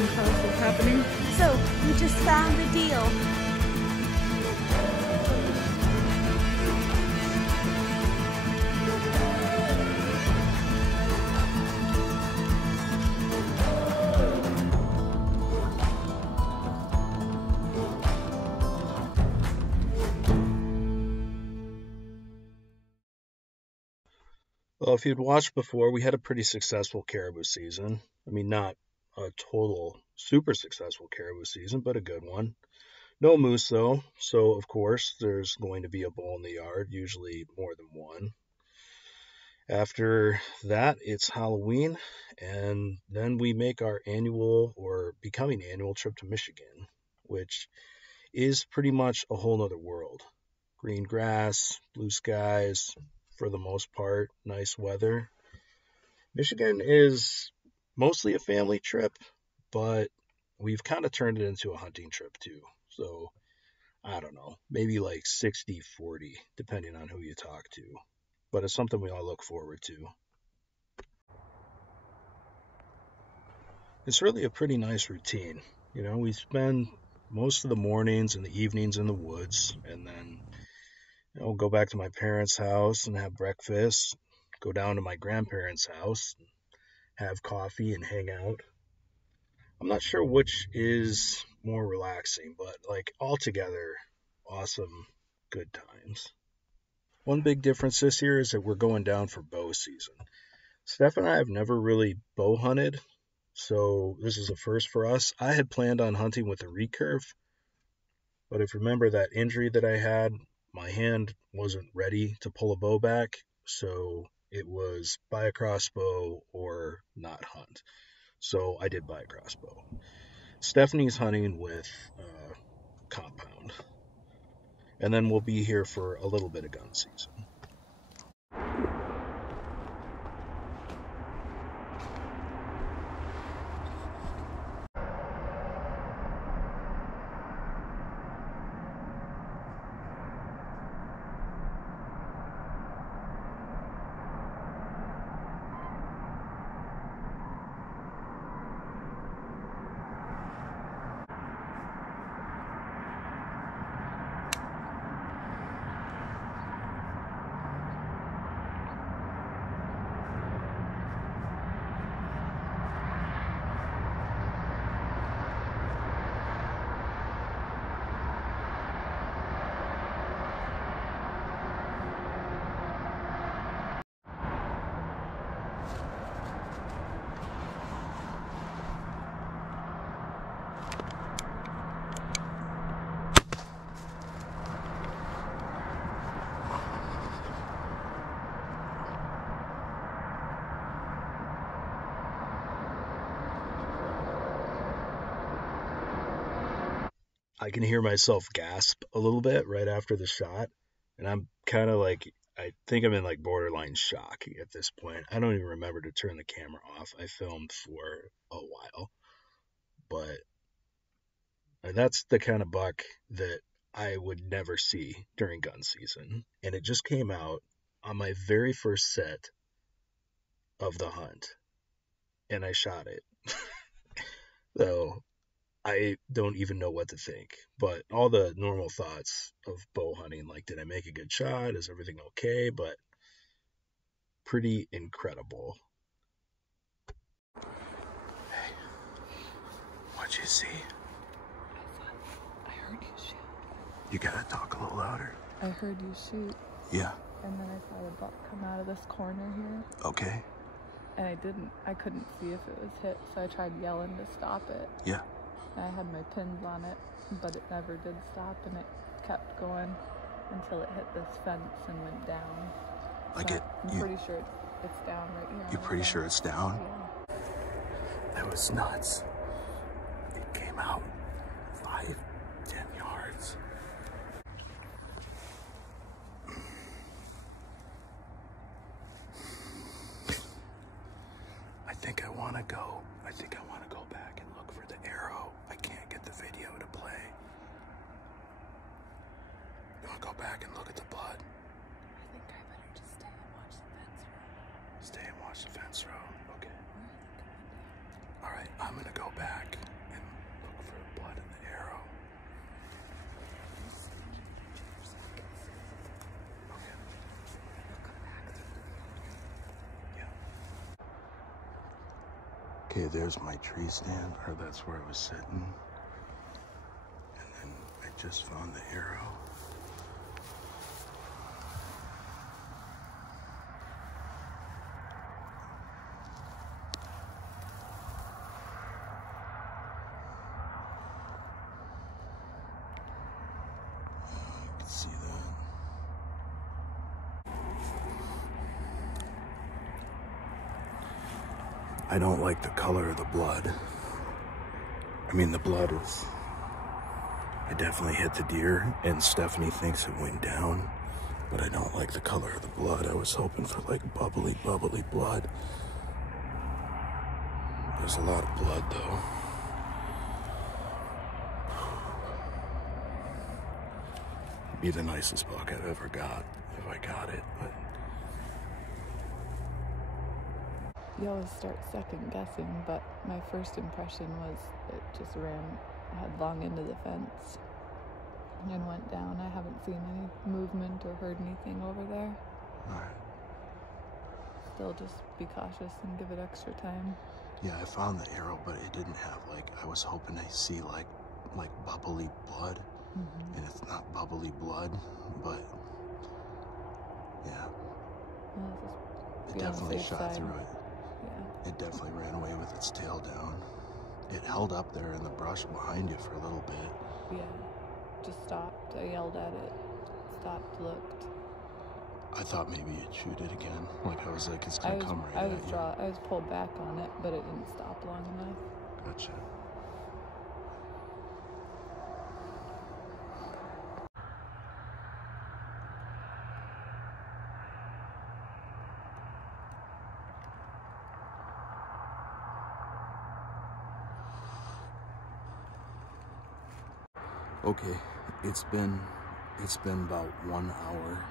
came across what's happening. So, we just found a deal. Well, if you'd watched before, we had a pretty successful caribou season. I mean, not a total super successful caribou season, but a good one. No moose, though, so of course there's going to be a bull in the yard, usually more than one. After that, it's Halloween, and then we make our annual or becoming annual trip to Michigan, which is pretty much a whole nother world. Green grass, blue skies, for the most part, nice weather. Michigan is mostly a family trip, but we've kind of turned it into a hunting trip too. So, I don't know, maybe like 60-40, depending on who you talk to. But it's something we all look forward to. It's really a pretty nice routine. You know, we spend most of the mornings and the evenings in the woods, and then go back to my parents' house and have breakfast, go down to my grandparents' house, have coffee and hang out. I'm not sure which is more relaxing, but like altogether, awesome, good times. One big difference this year is that we're going down for bow season. Steph and I have never really bow hunted, so this is a first for us. I had planned on hunting with a recurve, but if you remember that injury that I had, my hand wasn't ready to pull a bow back, so it was buy a crossbow or not hunt. So I did buy a crossbow. Stephanie's hunting with compound. And then we'll be here for a little bit of gun season. I can hear myself gasp a little bit right after the shot, and I'm kind of like, I think I'm in like borderline shock at this point. I don't even remember to turn the camera off. I filmed for a while, but that's the kind of buck that I would never see during gun season. And it just came out on my very first set of the hunt, and I shot it. So I don't even know what to think, but all the normal thoughts of bow hunting, like, did I make a good shot? Is everything okay? But pretty incredible. Hey, what'd you see? I heard you shoot. You gotta talk a little louder. I heard you shoot. Yeah. And then I saw the buck come out of this corner here. Okay. And I couldn't see if it was hit, so I tried yelling to stop it. Yeah. And I had my pins on it, but it never did stop, and it kept going until it hit this fence and went down. I'm pretty sure it's down right here. You're pretty sure it's down? Yeah. That was nuts. It came out 5-10 yards. I think I want to go back and look for the arrow. I can't get the video to play. You want to go back and look at the blood? I think I better just stay and watch the fence row. Stay and watch the fence row. Okay. All right, I'm gonna go back. Okay, there's my tree stand, or that's where I was sitting. And then I just found the arrow. You can see that. I don't like the color of the blood. I mean, the blood is... I definitely hit the deer, and Stephanie thinks it went down, but I don't like the color of the blood. I was hoping for like bubbly blood. There's a lot of blood though. It'd be the nicest buck I've ever got if I got it, but... You always start second guessing, but my first impression was it just ran headlong into the fence and went down. I haven't seen any movement or heard anything over there. Alright. Still just be cautious and give it extra time. Yeah, I found the arrow, but it didn't have like, I was hoping to see like bubbly blood, and it's not bubbly blood, but yeah. Well, it definitely shot through it. Yeah. It definitely ran away with its tail down. It held up there in the brush behind you for a little bit. Yeah. Just stopped. I yelled at it. Stopped, looked. I thought maybe you'd shoot it again. Like I was like, it's gonna come right at you. I was pulled back on it, but it didn't stop long enough. Gotcha. Okay, it's been about 1 hour,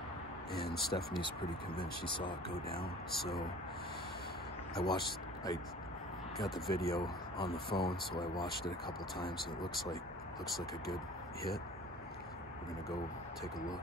and Stephanie's pretty convinced she saw it go down. So I got the video on the phone, so I watched it a couple times. It looks like a good hit. We're gonna go take a look.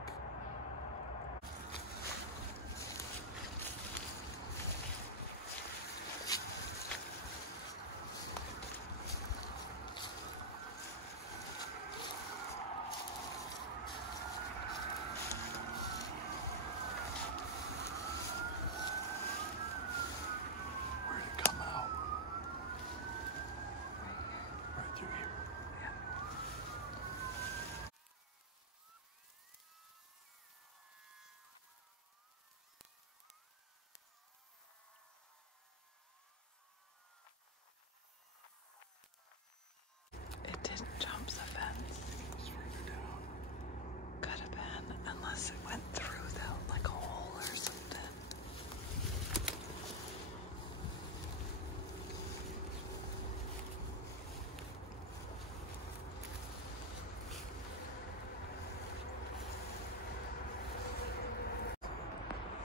It didn't jump the fence. It's further down. Could have been, unless it went through like a hole or something.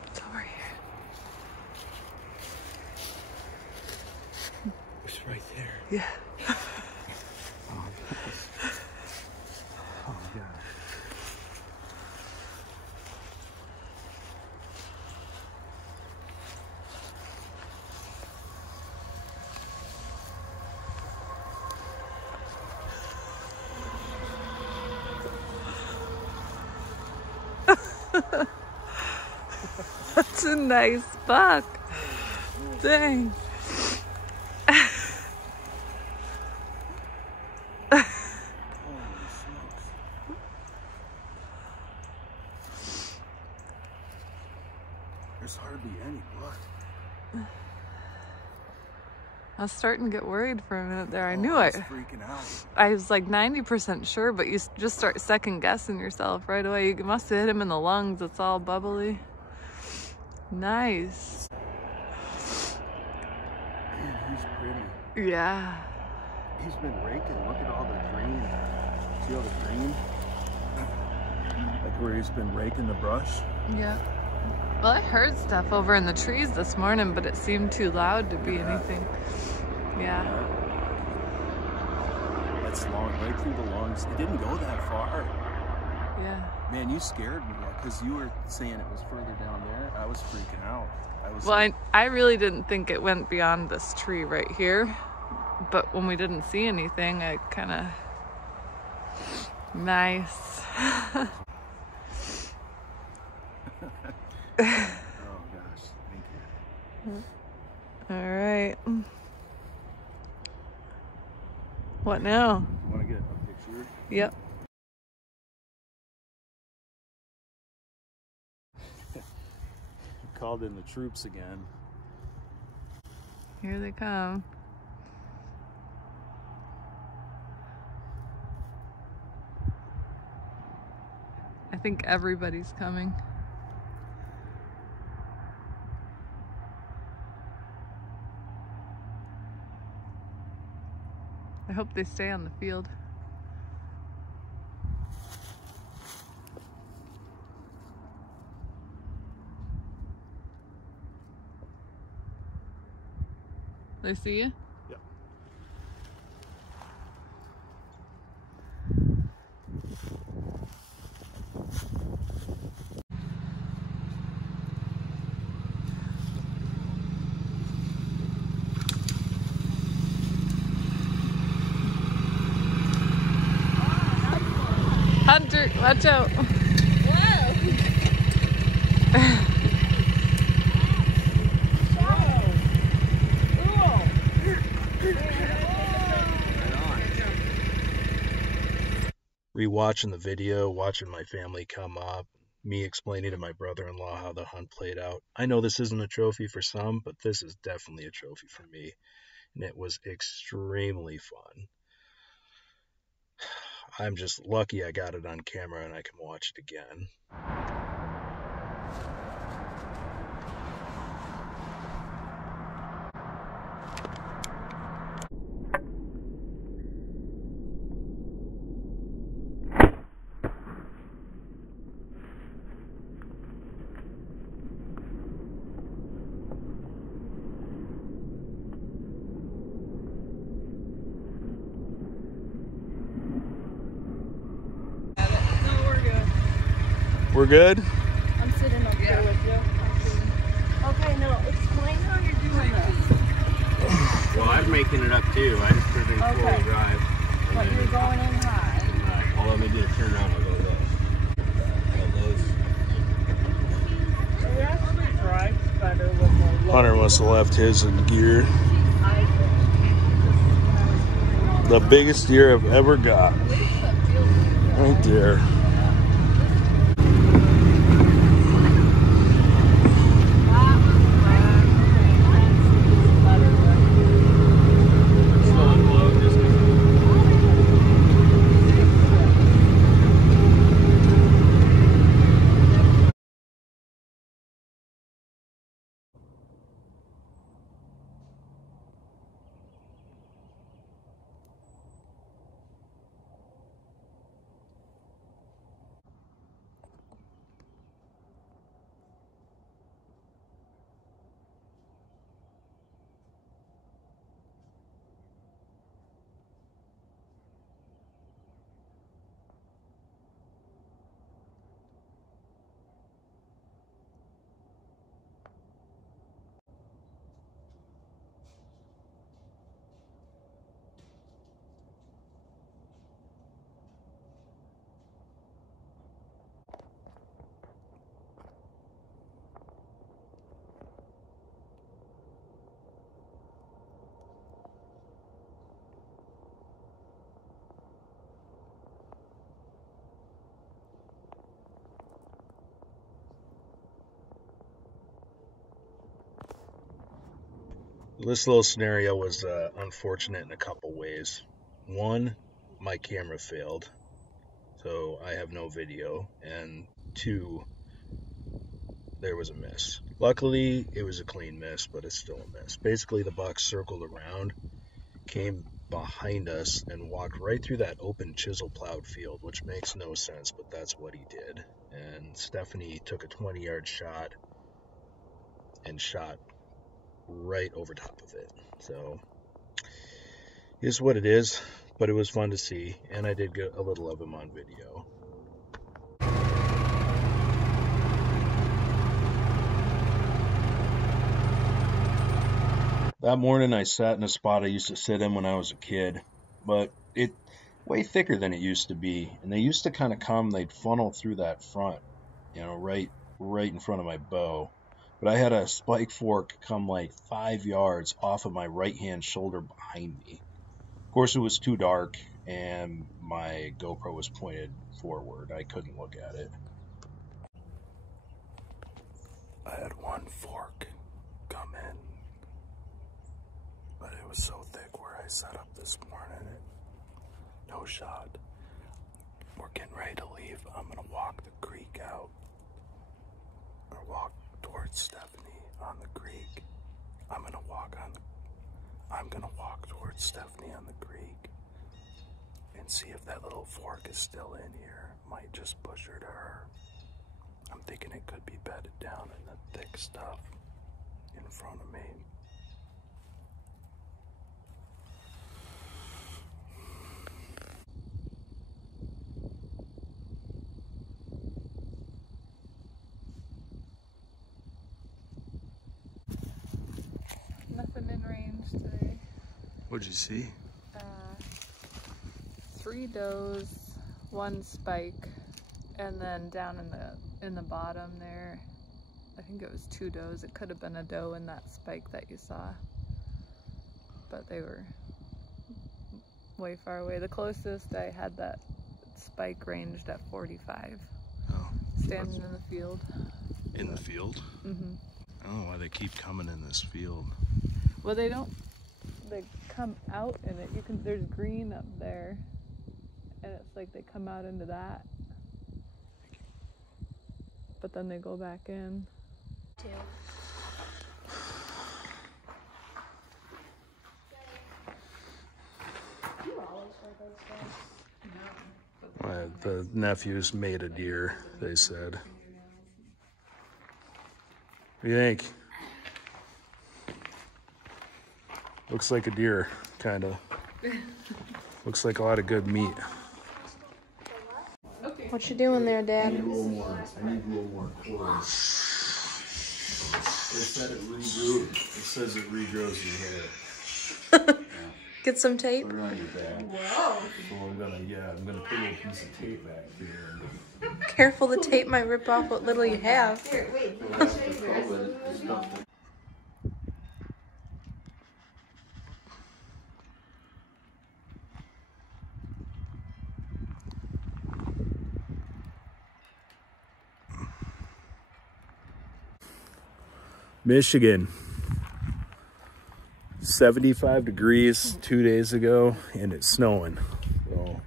It's over here. It's right there. Yeah. Oh, yeah. That's a nice buck. Dang. There's hardly any blood. I was starting to get worried for a minute there. I knew I it. was freaking out. I was like 90% sure, but you just start second guessing yourself right away. You must have hit him in the lungs. It's all bubbly. Nice. Man, he's pretty. Yeah. He's been raking. Look at all the green. See all the green? Like where he's been raking the brush. Yeah. Well, I heard stuff over in the trees this morning, but it seemed too loud to be anything. Yeah. That's long, right through the lungs. It didn't go that far. Yeah. Man, you scared me because you were saying it was further down there. I was freaking out. Well, I really didn't think it went beyond this tree right here, but when we didn't see anything, I kind of... Nice. Oh gosh, thank you. All right. What now? You want to get a picture? Yep. Called in the troops again. Here they come. I think everybody's coming. I hope they stay on the field. They see you? Yep. Hunter, watch out. Rewatching the video, watching my family come up, me explaining to my brother-in-law how the hunt played out. I know this isn't a trophy for some, but this is definitely a trophy for me, and it was extremely fun. I'm just lucky I got it on camera and I can watch it again. We're good? I'm sitting up here with you. Okay, now explain how you're doing this. Well, I'm making it up too. I just put it in four-wheel drive. But you're going in high. Right. All let me do is turn around and I'll go to those. It actually drives better with the low. Hunter must have left his in gear. The biggest deer I've ever got. Right there. This little scenario was unfortunate in a couple ways. One, my camera failed, so I have no video, and two, there was a miss. Luckily, it was a clean miss, but it's still a miss. Basically, the buck circled around, came behind us, and walked right through that open chisel plowed field, which makes no sense, but that's what he did. And Stephanie took a 20-yard shot and shot right over top of it. So it is what it is, but it was fun to see, and I did get a little of him on video. That morning I sat in a spot I used to sit in when I was a kid, but it way thicker than it used to be, and they used to kind of come, they'd funnel through that front, right in front of my bow. But I had a spike fork come like 5 yards off of my right hand shoulder behind me. Of course, it was too dark, and my GoPro was pointed forward. I couldn't look at it. I had one fork come in, but it was so thick where I set up this morning. No shot. We're getting ready to leave. I'm gonna walk the creek out, or walk towards Stephanie on the creek. I'm gonna walk towards Stephanie on the creek and see if that little fork is still in here. Might just push her to her. I'm thinking it could be bedded down in the thick stuff in front of me. Nothing in range today. What'd you see? 3 does, 1 spike, and then down in the bottom there, I think it was 2 does. It could have been a doe in that spike that you saw, but they were way far away. The closest I had that spike ranged at 45. Oh, standing in the field. In the field? Mm-hmm. I don't know why they keep coming in this field. Well, they come out in it. There's green up there, and it's like they come out into that, but then they go back in. The nephews made a deer, they said. What do you think? Looks like a deer, kind of. Looks like a lot of good meat. What you doing there, Dad? I need a little more clothes. They said it regrew. It says it regrows your hair. Get some tape? Put it on your back. Whoa. So I'm gonna put a little piece of tape back here. Careful, the tape might rip off what little you have. Here, wait. Michigan. 75 degrees 2 days ago, and it's snowing. So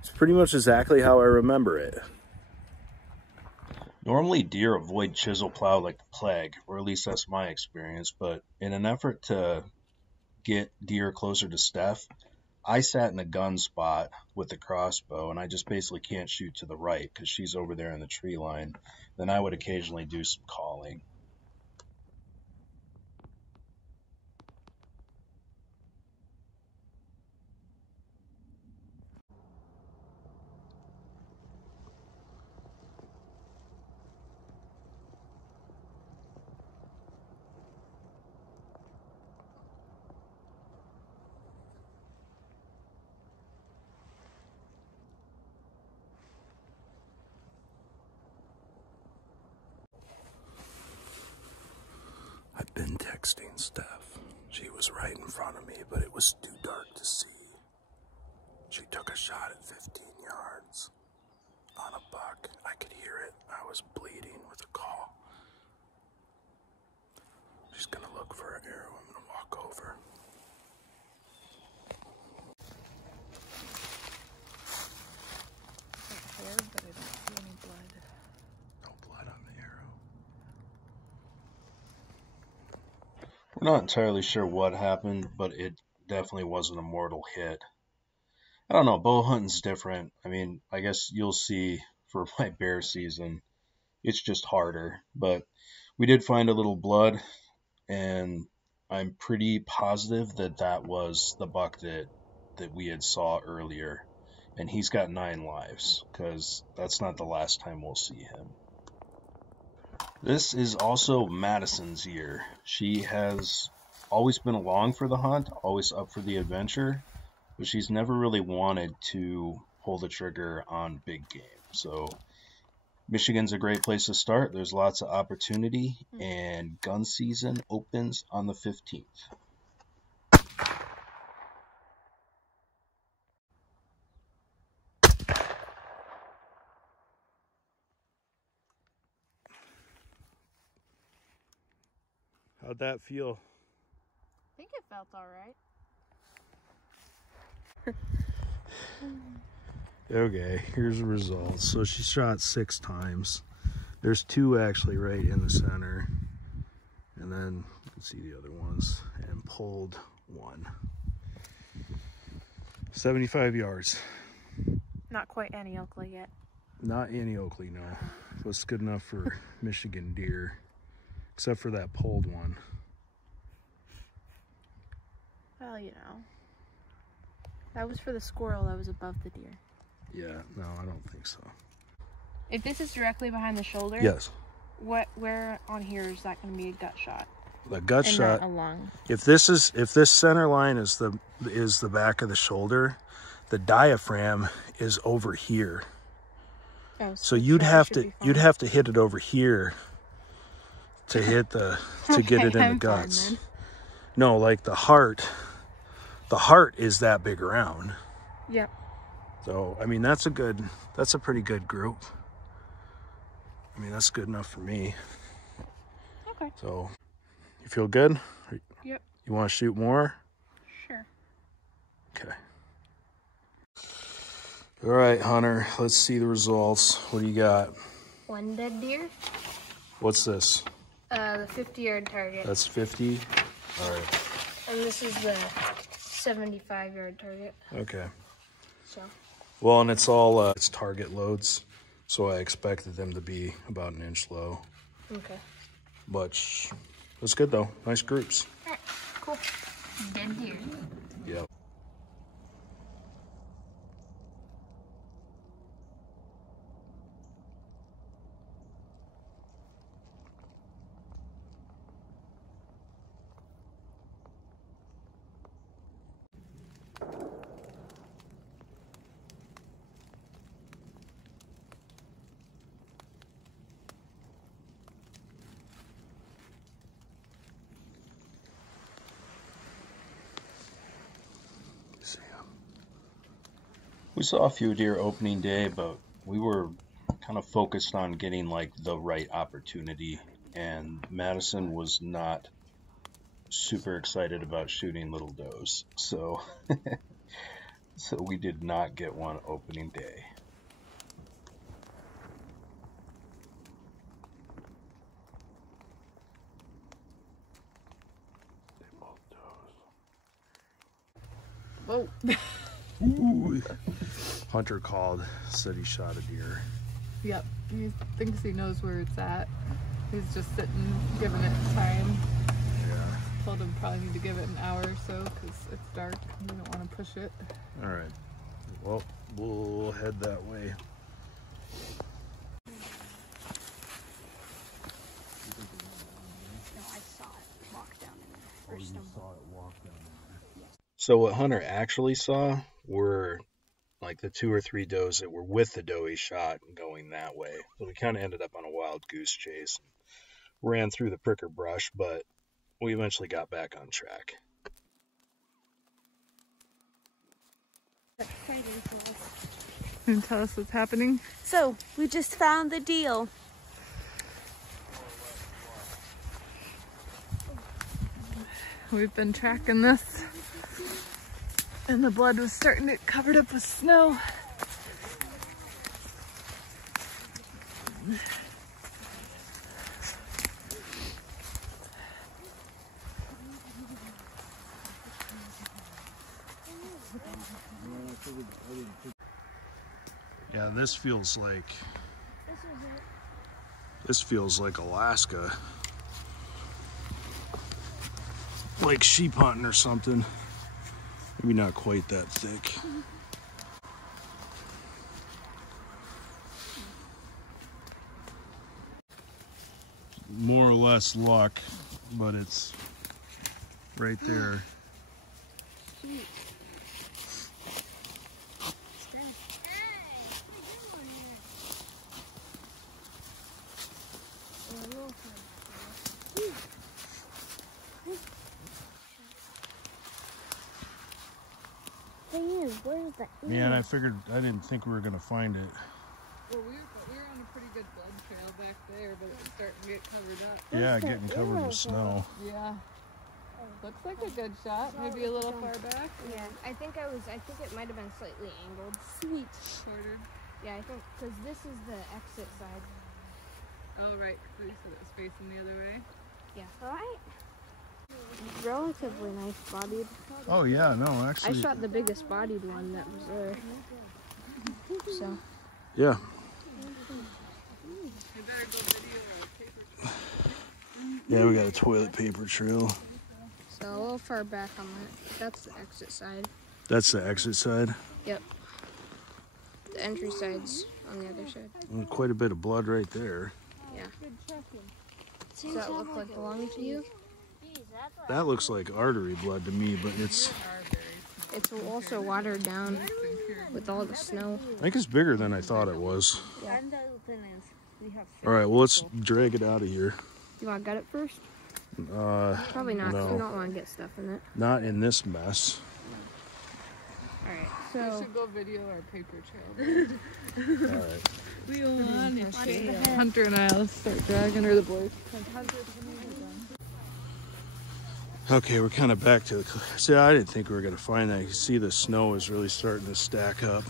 it's pretty much exactly how I remember it. Normally deer avoid chisel plow like the plague, or at least that's my experience, but in an effort to get deer closer to Steph, I sat in the gun spot with the crossbow, and I just basically can't shoot to the right because she's over there in the tree line. Then I would occasionally do some calling. I've been texting Steph. She was right in front of me, but it was too dark to see. She took a shot at 15 yards on a buck. I could hear it. I was bleeding with a call. She's gonna look for an arrow. I'm gonna walk over. Hair, but I don't see any blood. No blood on the arrow. We're not entirely sure what happened, but it definitely wasn't a mortal hit. I don't know, bow hunting's different. I mean, I guess you'll see for my bear season, it's just harder. But we did find a little blood, and I'm pretty positive that that was the buck that we had saw earlier. And he's got 9 lives, because that's not the last time we'll see him. This is also Madison's year. She has always been along for the hunt, always up for the adventure, but she's never really wanted to pull the trigger on big game. So Michigan's a great place to start. There's lots of opportunity, and gun season opens on the 15th. How'd that feel? I think it felt all right. Okay, here's the results. So she shot 6 times. There's 2 actually right in the center. And then you can see the other ones, and pulled 1. 75 yards. Not quite Annie Oakley yet. Not Annie Oakley, no. It was good enough for Michigan deer, except for that pulled one. Well, you know. That was for the squirrel that was above the deer. Yeah, no, I don't think so. If this is directly behind the shoulder, Yes. Where on here is that going to be a gut shot? The gut And shot. not a lung. If this center line is the back of the shoulder, the diaphragm is over here. Oh, So you'd have to hit it over here to hit to get it in the guts. Fine, no, like the heart is that big around. yep. So I mean that's a pretty good group. I mean that's good enough for me. Okay. So you feel good? Yep. You want to shoot more? Sure. Okay. All right, Hunter, let's see the results. What do you got? 1 dead deer. What's this? The 50-yard target. That's 50. All right. And this is the 75-yard target. Okay. So. Well, and it's all it's target loads, so I expected them to be about 1 inch low. Okay. But it's good though. Nice groups. All right. Cool. Dead deer. Yep. We saw a few deer opening day, but we were kind of focused on getting like the right opportunity, and Madison was not super excited about shooting little does, so so we did not get one opening day. Whoa. Ooh. Hunter called, said he shot a deer. Yep, he thinks he knows where it's at. He's just sitting, giving it time. Yeah. Told him probably need to give it an hour or so because it's dark. We don't want to push it. All right. Well, we'll head that way. No, I saw it walk down in there. Or stumble. So what Hunter actually saw were like the 2 or 3 does that were with the doe he shot going that way. So we kind of ended up on a wild goose chase. Ran through the pricker brush, but we eventually got back on track. Can you tell us what's happening? So, we just found the deal. We've been tracking this, and the blood was starting to get covered up with snow. Yeah, this feels like Alaska. Like sheep hunting or something. Maybe not quite that thick. More or less luck, but it's right there. Sweet. Where's that? Man, I didn't think we were gonna find it. Well, we were on a pretty good blood trail back there, but it was starting to get covered up. Yeah, getting covered with snow. Yeah. Looks like a good shot. Maybe a little far back. Yeah, I think it might have been slightly angled. Sweet. Shorter. Yeah, I think, because this is the exit side. Oh, right. So it's facing the other way. Yeah. Alright. Relatively nice bodied. Oh yeah, no, actually. I shot the biggest bodied one that was there. So. Yeah. You better go video or paper. Yeah, we got a toilet paper trail. So a little far back on that. That's the exit side. That's the exit side. Yep. The entry side's on the other side. Well, quite a bit of blood right there. Yeah. Does that look like belonging to you? That looks like artery blood to me, but it's also watered down with all the snow. I think it's bigger than I thought it was. Yeah. All right, well, let's drag it out of here. You want to gut it first? Probably not, because no. we don't want to get stuff in it. Not in this mess. Alright, We so... should go video our paper trail. All right. We want it. Hunter and I'll start dragging her, the boys. Okay, we're kind of back to the... See, I didn't think we were going to find that. You see the snow is really starting to stack up.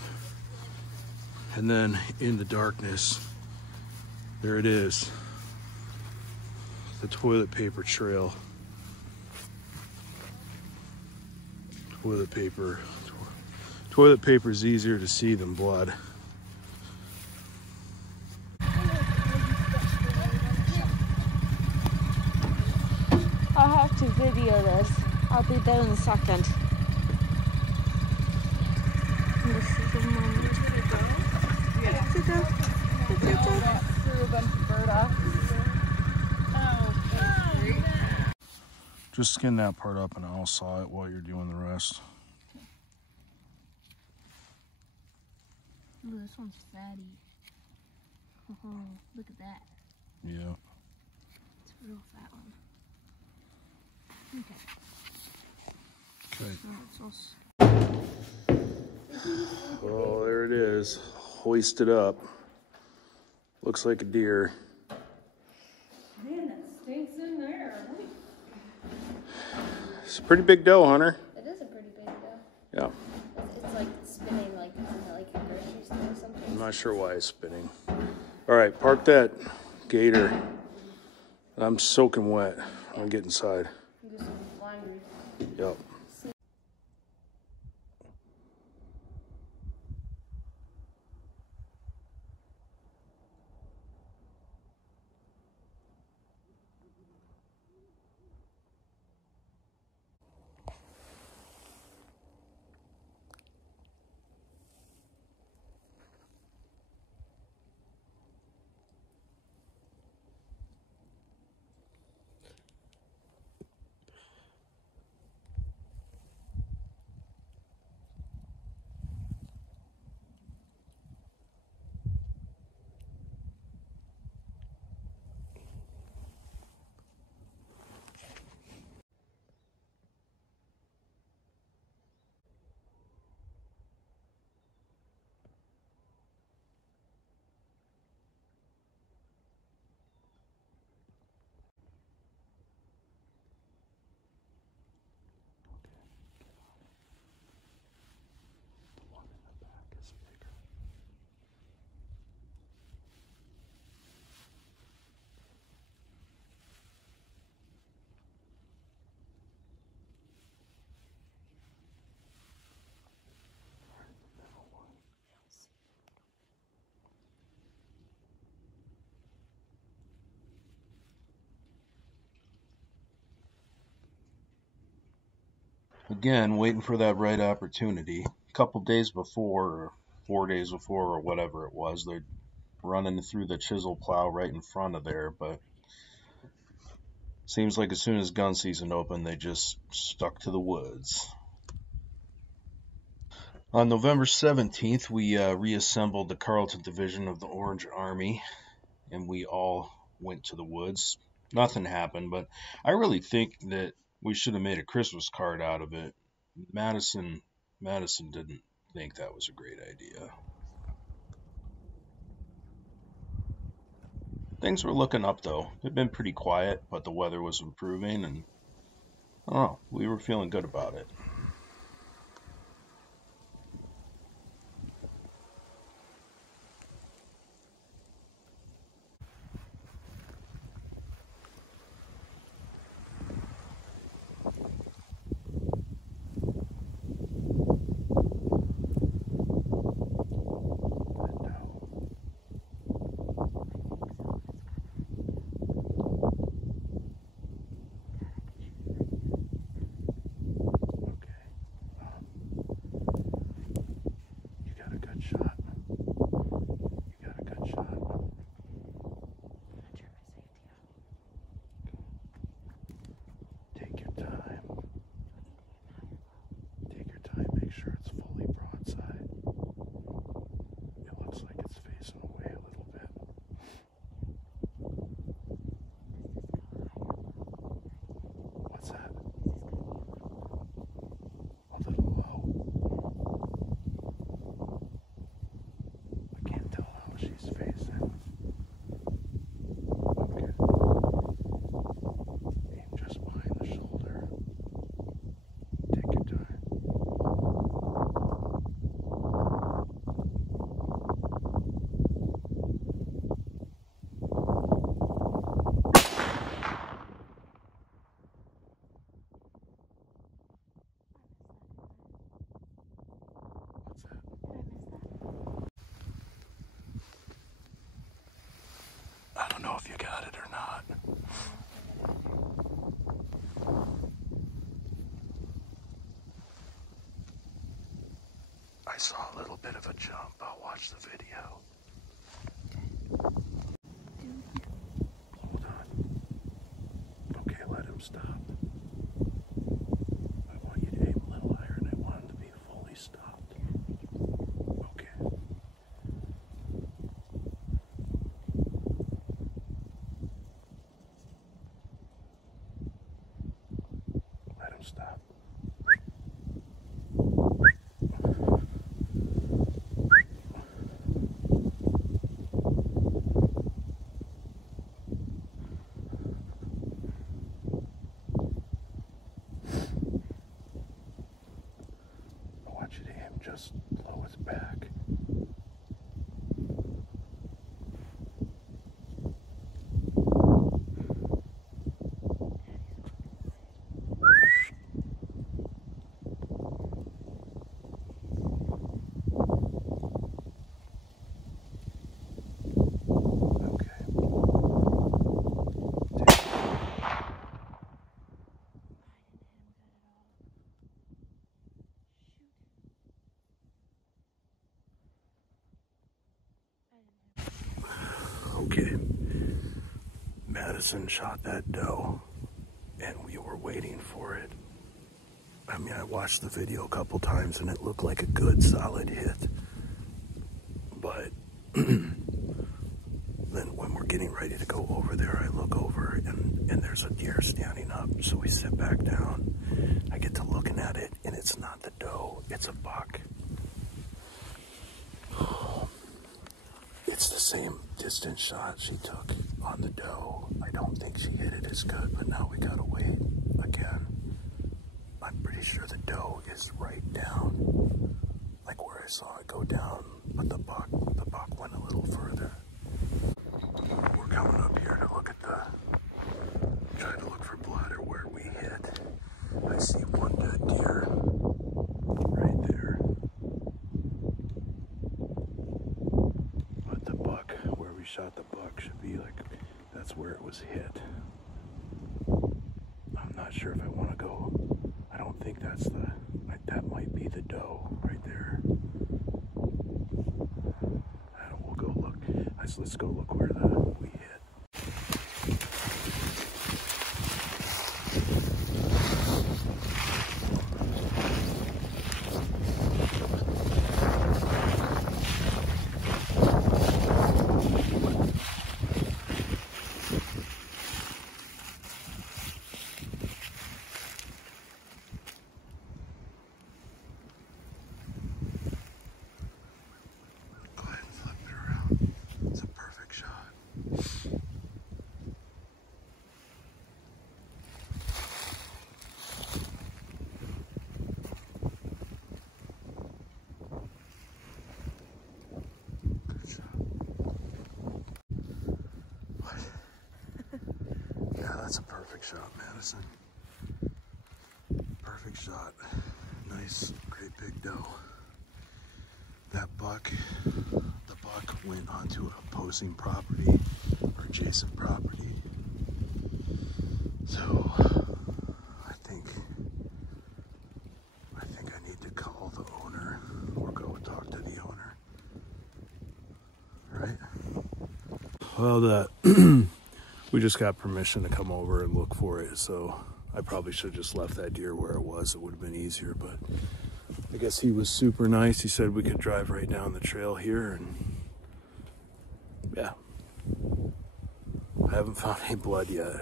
And then in the darkness, there it is. The toilet paper trail. Toilet paper. Toilet paper is easier to see than blood. I'll have to video this. I'll be there in a second. This is a moment. Yeah. Through a bunch of burdock. Just skin that part up and I'll saw it while you're doing the rest. Ooh, this one's fatty. Oh, look at that. Yeah. It's a real fat one. Okay. Oh, there it is. Hoisted up. Looks like a deer. Man, that stinks in there. It's a pretty big doe, Hunter. It is a pretty big doe. Yeah. It's like spinning like it's in like a grocery store or something. I'm not sure why it's spinning. All right, park that gator. I'm soaking wet. I'm gonna get inside. Do some laundry. Yep. Again, waiting for that right opportunity. A couple days before, or 4 days before, or whatever it was, they're running through the chisel plow right in front of there, but Seems like as soon as gun season opened, they just stuck to the woods. On November 17th, we reassembled the Carleton Division of the Orange Army, and we all went to the woods. Nothing happened, but I really think that we should have made a Christmas card out of it. Madison didn't think that was a great idea. Things were looking up, though. It had been pretty quiet, but the weather was improving, and I don't know, we were feeling good about it. I don't know if you got it or not. I saw a little bit of a jump. I'll watch the video. Hold on. Okay, let him stop. I want you to aim a little higher, and I want him to be fully stopped. Okay. Let him stop. I want you to aim just below his back. Okay. Madison shot that doe, and we were waiting for it. I mean, I watched the video a couple times, and it looked like a good, solid hit. But then when we're getting ready to go over there, I look over, and there's a deer standing up. So we sit back down. I get to looking at it, and it's not the doe, it's a buck. It's the same distance shot she took on the doe. I don't think she hit it as good, but now we gotta wait again. I'm pretty sure the doe is right down, like where I saw it go down, but the buck went a little further. We're coming up here to look at try to look for blood or where we hit. I see one dead deer right there. But the buck, where we shot the buck, should be like, that's where it was hit. I'm not sure if I want to go. I don't think that's that might be the doe right there. We'll go look. Let's go look where we hit. That's a perfect shot, Madison. Perfect shot. Nice, great big doe. That buck, the buck went onto opposing property or adjacent property. So I think I need to call the owner or go talk to the owner. Right? Well, we just got permission to come over and look for it, so I probably should have just left that deer where it was. It would have been easier, but I guess he was super nice. He said we could drive right down the trail here, and yeah. I haven't found any blood yet,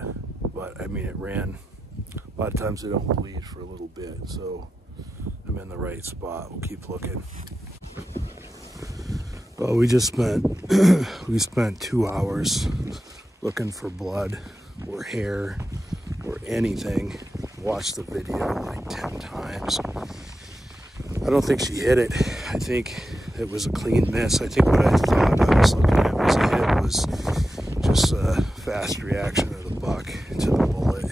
but I mean, it ran. A lot of times they don't bleed for a little bit, so I'm in the right spot. We'll keep looking. But we just spent, we spent 2 hours looking for blood or hair or anything. Watched the video like 10 times. I don't think she hit it. I think it was a clean miss. I think what I thought I was looking at was a hit was just a fast reaction of the buck to the bullet.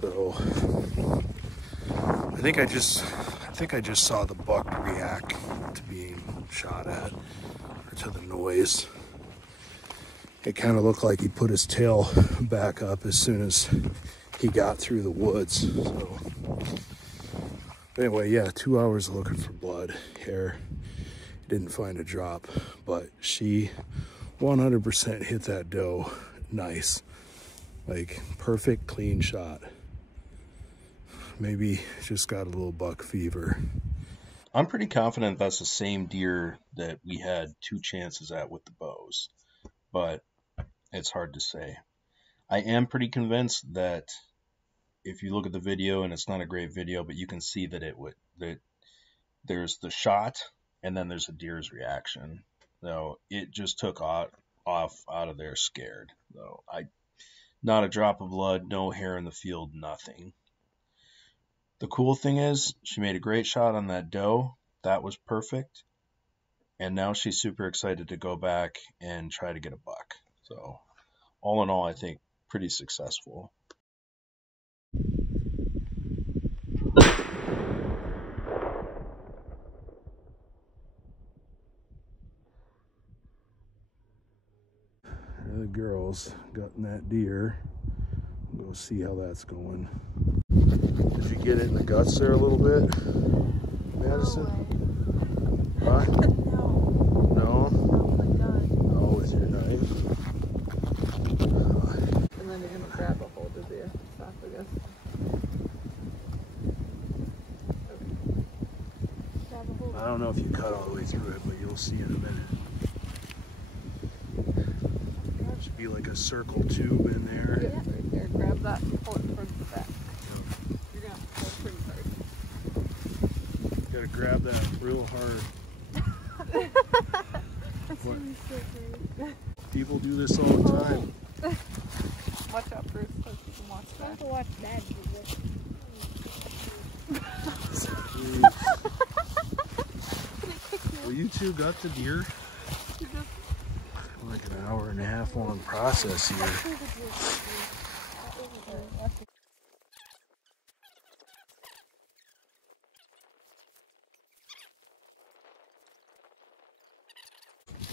So I think I just saw the buck react to being shot at or to the noise. It kind of looked like he put his tail back up as soon as he got through the woods. So anyway, yeah, 2 hours looking for blood, hair. Didn't find a drop, but she 100% hit that doe nice. Like perfect, clean shot. Maybe just got a little buck fever. I'm pretty confident that's the same deer that we had 2 chances at with the bows, but it's hard to say. I am pretty convinced that if you look at the video, and it's not a great video, but you can see that there's the shot and then there's a deer's reaction. So it just took off out of there scared. So not a drop of blood, no hair in the field, nothing. The cool thing is she made a great shot on that doe. That was perfect. And now she's super excited to go back and try to get a buck. So all in all, I think pretty successful. The girls gutting that deer. We'll go see how that's going. Did you get it in the guts there a little bit, Madison? No. Huh? No. No? Oh, with your knife. And then you're gonna grab a hold of the esophagus. I don't know if you cut all the way through it, but you'll see in a minute. Should be like a circle tube in there. Yeah, right there. Grab that and pull it towards the back. You're gonna have to pull pretty hard. Gotta grab that real hard. What? People do this all the time. Watch out, Bruce, so you can watch that. To watch Dad do this. Well, you two got the deer. Like an hour and a half long process here.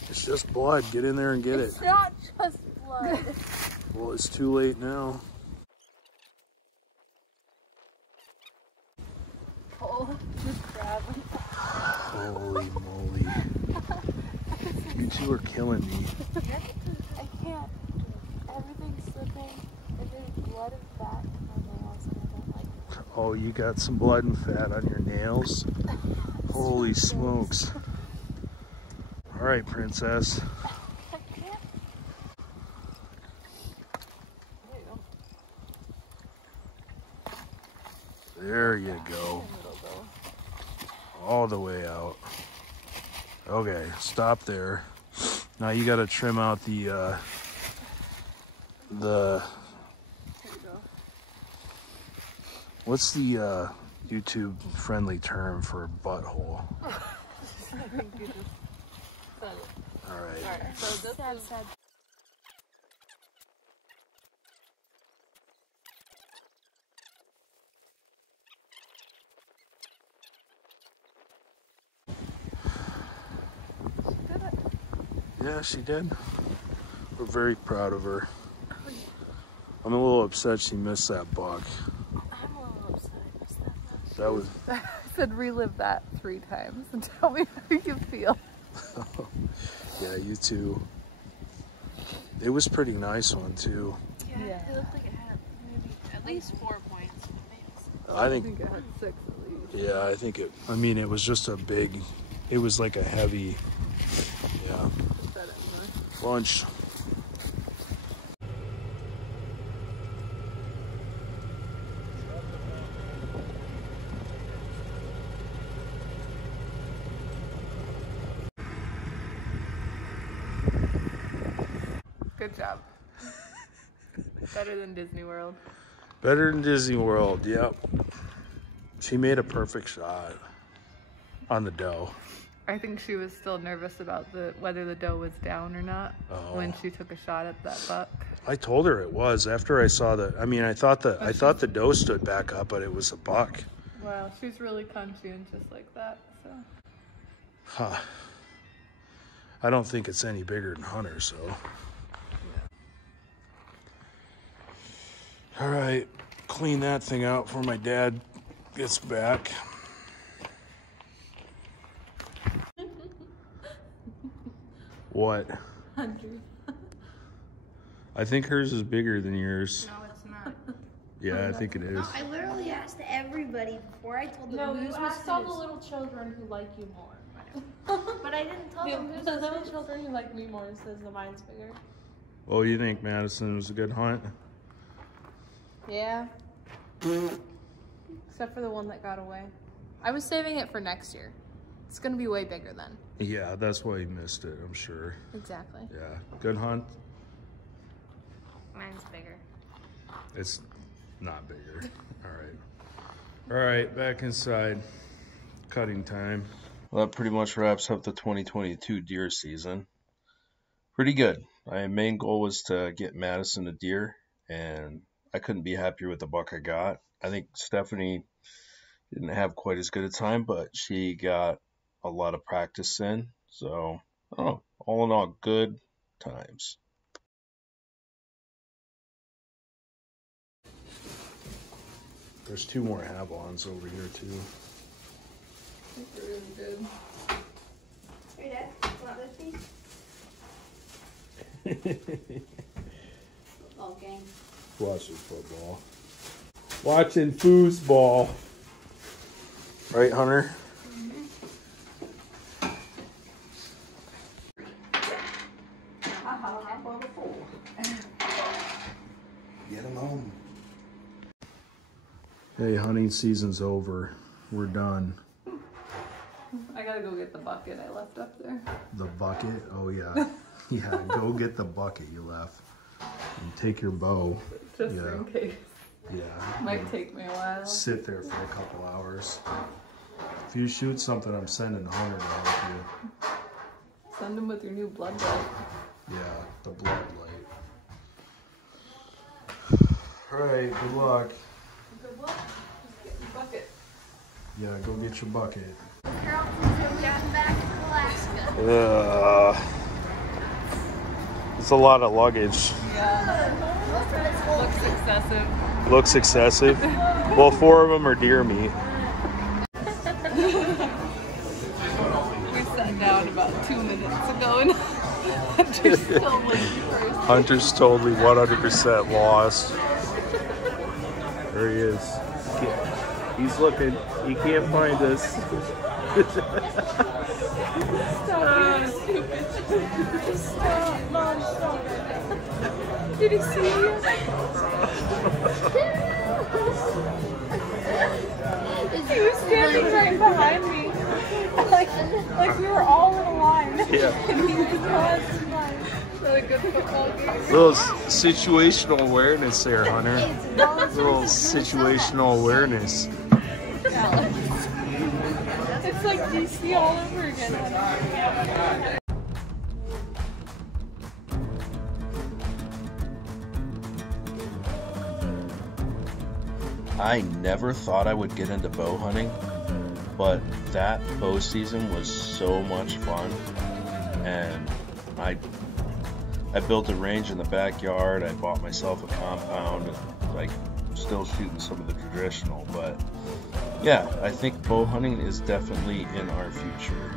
It's just blood. Get in there and get it. It's not just blood. Well, it's too late now. Oh, just grab him. Holy moly. You two are killing me. I can't. Everything's slipping. And there's blood and fat in my nails, and I don't like it. Oh, you got some blood and fat on your nails? Holy smokes. All right, princess. I can't. There you go. All the way out. Okay, stop there. Now you got to trim out the what's the YouTube friendly term for butthole? All right. Alright, so this is Yeah, she did. We're very proud of her. I'm a little upset she missed that buck. I'm a little upset I missed that much. That was... I said relive that 3 times and tell me how you feel. Yeah, you too. It was pretty nice one too. Yeah, it looked like it had maybe at least 4 points. I think it had 6 at least. Yeah, I think it, I mean, it was just a big, it was like a heavy, yeah, bunch. Good job. Better than Disney World. Better than Disney World, yep. She made a perfect shot on the doe. I think she was still nervous about whether the doe was down or not when she took a shot at that buck. I told her it was after I saw the, I mean, I thought the doe stood back up, but it was a buck. Well, she's really conscientious like that, so. Huh. I don't think it's any bigger than Hunter, so. All right, clean that thing out before my dad gets back. What? 100. I think hers is bigger than yours. No, it's not. Yeah, I think it is. No, I literally asked everybody before I told them No, you whose asked was all the whose. little children who like you more. But I didn't tell them whose The was little whose. children who like me more says the mine's bigger. Oh, you think Madison was a good hunt? Yeah. Except for the one that got away. I was saving it for next year. It's gonna be way bigger then. Yeah, that's why you missed it, I'm sure. Exactly. Yeah, good hunt. Mine's bigger. It's not bigger. All right. All right, back inside. Cutting time. Well, that pretty much wraps up the 2022 deer season. Pretty good. My main goal was to get Madison a deer, and I couldn't be happier with the buck I got. I think Stephanie didn't have quite as good a time, but she got a lot of practice in. So, I don't know, all in all, good times. There's 2 more have-ons over here, too. They're really good. Hey, Dad, want this piece? Oh, gang. Watching football. Watching foosball. Right, Hunter? Get him home. Hey, hunting season's over. We're done. I gotta go get the bucket I left up there. The bucket? Oh, yeah. Yeah, go get the bucket you left. And take your bow. Just Yeah. in case. Yeah. Might take me a while. Sit there for a couple hours. If you shoot something, I'm sending Hunter to help you. Send him with your new blood light. Yeah, the blood light. Alright, good luck. Good luck. Just get your bucket. Yeah, go get your bucket. Carlton's gotten back to Alaska. It's a lot of luggage. Yeah. Looks excessive. Looks excessive. Well, 4 of them are deer meat. We sat down about 2 minutes ago and Hunter's still looking for us. Hunter's totally 100% lost. There he is. He's looking. He can't find us. Stop, stupid. Just stop, Mom, stop. Did he see you? He was standing right behind me. Like we were all in a line. Yeah. And he was lost in line. Really good football game. Little situational awareness there, Hunter. Little situational awareness. It's like DC all over again. I never thought I would get into bow hunting, but that bow season was so much fun, and I built a range in the backyard. I bought myself a compound, and like still shooting some of the traditional. But yeah, I think bow hunting is definitely in our future.